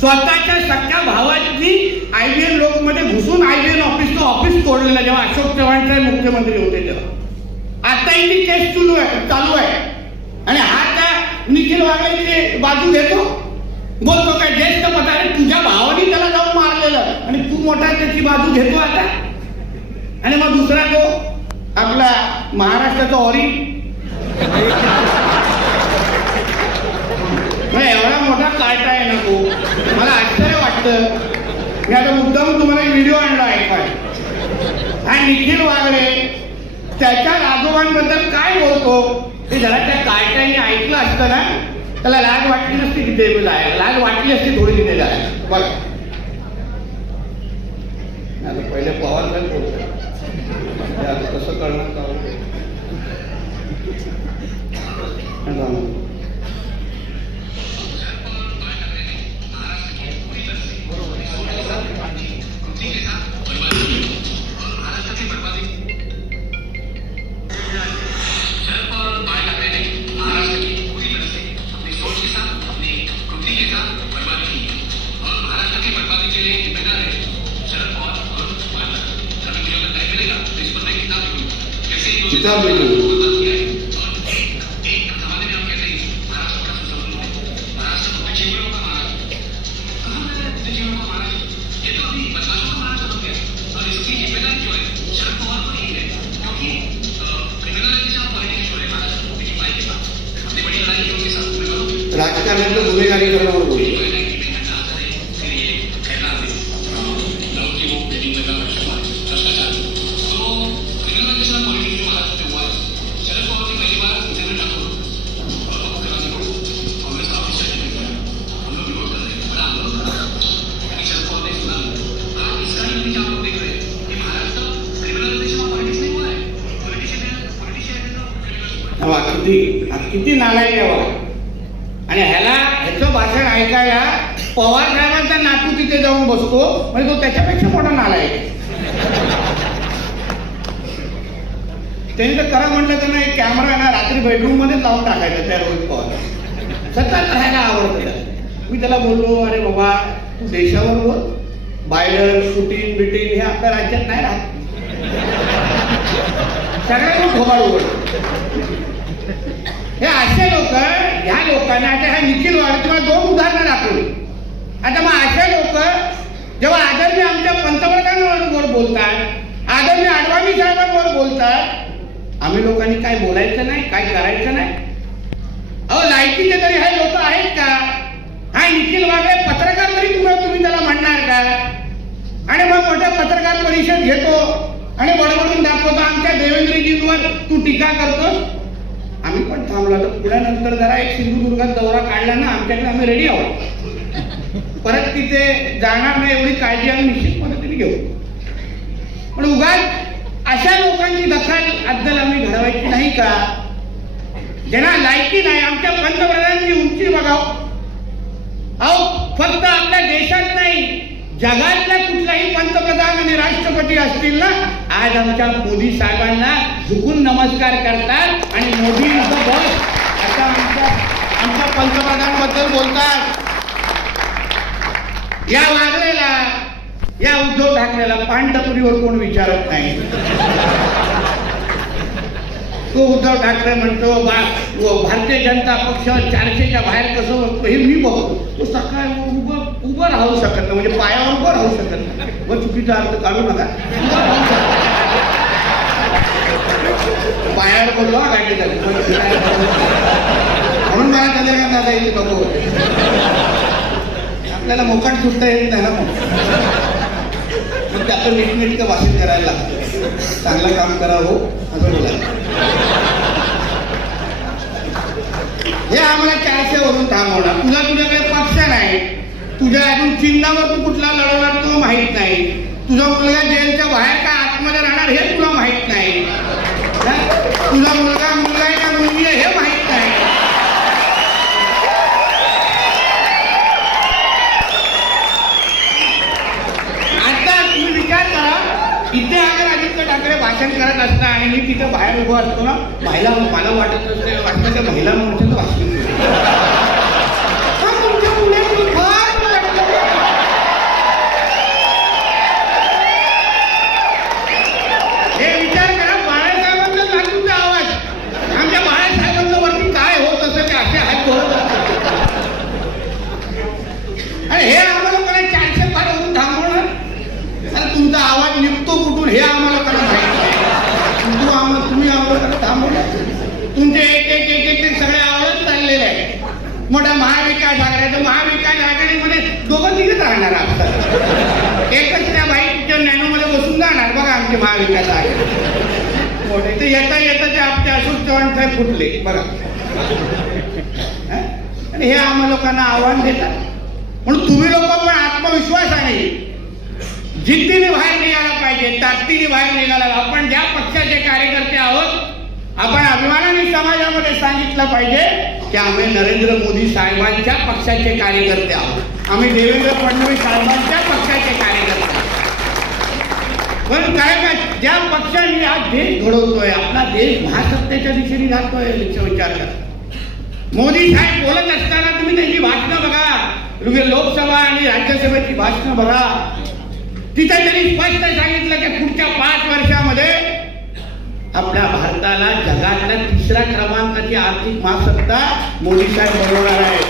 स्वतःच्या सख्या भावाची आय बी एन लोकमध्ये घुसून आय टी एन ऑफिसचं ऑफिस तोडलेलं जेव्हा अशोक चव्हाण साहेब मुख्यमंत्री होते तेव्हा. आताही ती केस चालू आहे चालू आहे. आणि हा त्या निखिल वागळे बाजू घेतो. बोलतो काय ज्येष्ठ पतारे तुझ्या भावाने त्याला जाऊन मारलेलं. आणि तू मोठा त्याची बाजू घेतो आता. आणि मग दुसरा तो आपला महाराष्ट्राचा ऑरी एवढा मोठा काटा आहे ना तो? मला आश्चर्य वाटतं. मी आता मुद्दाम तुम्हाला एक व्हिडिओ आणला ऐकाय हा निखिल वागळे त्याच्या आजोबांबद्दल काय बोलतो ते जरा त्या कार्ट्याने ऐकलं असतं ना त्याला लाज वाटली नसती तिथे जायला. लाज वाटली असती थोडी तिथे जायला. बघा आता पहिले पवार कसं करणार? का किताब में जो राजकारणाचं गुन्हेगारीकरणावर बोलतो किती नालाय नालायक आहे आणि ह्याला ह्याचं भाषण ऐकायला पवार साहेबांचा नातू तिथे जाऊन बसतो म्हणजे तो त्याच्यापेक्षा मोठा नालायक आहे. त्यांनी तर करा म्हटलं तर नाही कॅमेरा ना रात्री बेडरूममध्ये लावून टाकायचा त्या रोहित पवार. सतत राहायला आवडतं मी त्याला बोललो अरे बाबा तू देशावर बोल. बायलर शूटिंग बिटिंग हे आपल्या राज्यात नाही राहत. सगळ्यांना घोबाड उघड हे असे लोक ह्या लोकांना आता ह्या निखिल वाढ तुम्हाला दोन उदाहरणं दाखवली. आता मग असे लोक जेव्हा आदरणीय आमच्या पंतप्रधानांवर बोलतात आदरणीय अडवाणी साहेबांवर बोलतात आम्ही लोकांनी काय बोलायचं नाही काय करायचं नाही? अहो लायकीचे तरी हे लोक आहेत का? हा निखिल वागळे पत्रकार तरी तुम्हाला तुम्ही त्याला म्हणणार का? आणि मग मोठ्या पत्रकार परिषद घेतो. आणि बडबडून दाखवतो आमच्या देवेंद्रजींवर तू टीका करतोस. आम्ही पण थांबलो तर पुढ्या नंतर जरा एक सिंधुदुर्गात दौरा काढला ना आमच्याकडे आम्ही रेडी आहोत. परत तिथे जाणार नाही एवढी काळजी आम्ही निश्चित पद्धतीने घेऊ. पण उगाच अशा लोकांची दखल अद्दल आम्ही घडवायची नाही का? ज्यांना लायकी नाही आमच्या पंतप्रधानांची उंची बघाव. अहो फक्त आपल्या देशात नाही जगातल्या कुठलाही पंतप्रधान आणि राष्ट्रपती असतील ना आज आमच्या मोदी साहेबांना झुकून नमस्कार करतात आणि मोदी इज द आमच्या आमच्या पंतप्रधानाबद्दल बोलतात. या वागलेला या उद्धव ठाकरेला पानटपुरीवर कोण विचारत नाही? तो उद्धव ठाकरे म्हणतो भारतीय जनता पक्ष चारशेच्या बाहेर कसं हे मी बघतो. तो सकाळ उभं राहू शकत नाही म्हणजे पायावर उभं राहू शकत नाही. व चुकीचा अर्थ काढू नका. उभं राहू शकत पायावर बोललो गाडी झाली म्हणून मला चंद्रकांत दादा इथे नको आपल्याला मोकाट सुटता येत नाही ना. मग मग त्याचं नीटनेटकं भाषण करायला लागतं. चांगलं काम करावं हो, असं बोलायला हे आम्हाला चारशे वरून थांबवणार. तुला तुझ्या अजून चिन्हावर तू कुठला लढवणार तो माहीत नाही. तुझा मुलगा जेलच्या बाहेर का आतमध्ये राहणार हे तुला माहीत नाही. तुझा मुलगा मुलगा आहे का मुलगी आहे हे माहीत नाही. आता तुम्ही विचार करा इथे अगर आदित्य ठाकरे भाषण करत असता आणि मी तिथे बाहेर उभं असतो ना महिला मला वाटत असते वाटतं त्या महिला मोर्चाचं भाषण महाविकास आहे ते येता येता ते आपले अशोक चव्हाण साहेब फुटले. बघा आणि हे आम्हा लोकांना आव्हान देतात. म्हणून तुम्ही लोक पण आत्मविश्वास आहे. जिद्दीने बाहेर निघायला पाहिजे ताकदीने बाहेर निघायला आपण ज्या पक्षाचे कार्यकर्ते आहोत आपण अभिमानाने समाजामध्ये सांगितलं पाहिजे की आम्ही नरेंद्र मोदी साहेबांच्या पक्षाचे कार्यकर्ते आहोत. आम्ही देवेंद्र फडणवीस साहेबांच्या पक्षाचे कार्यकर्ते पण काय काय ज्या पक्षाने आज देश घडवतोय आपला देश महासत्तेच्या दिशेने जातोय याचा विचार करा. मोदी साहेब बोलत असताना तुम्ही त्यांची भाषणं बघा. म्हणजे लोकसभा आणि राज्यसभेची भाषणं बघा. तिथे त्यांनी स्पष्ट सांगितलं की पुढच्या पाच वर्षामध्ये आपल्या भारताला जगातल्या तिसऱ्या क्रमांकाची आर्थिक महासत्ता मोदी साहेब बनवणार आहे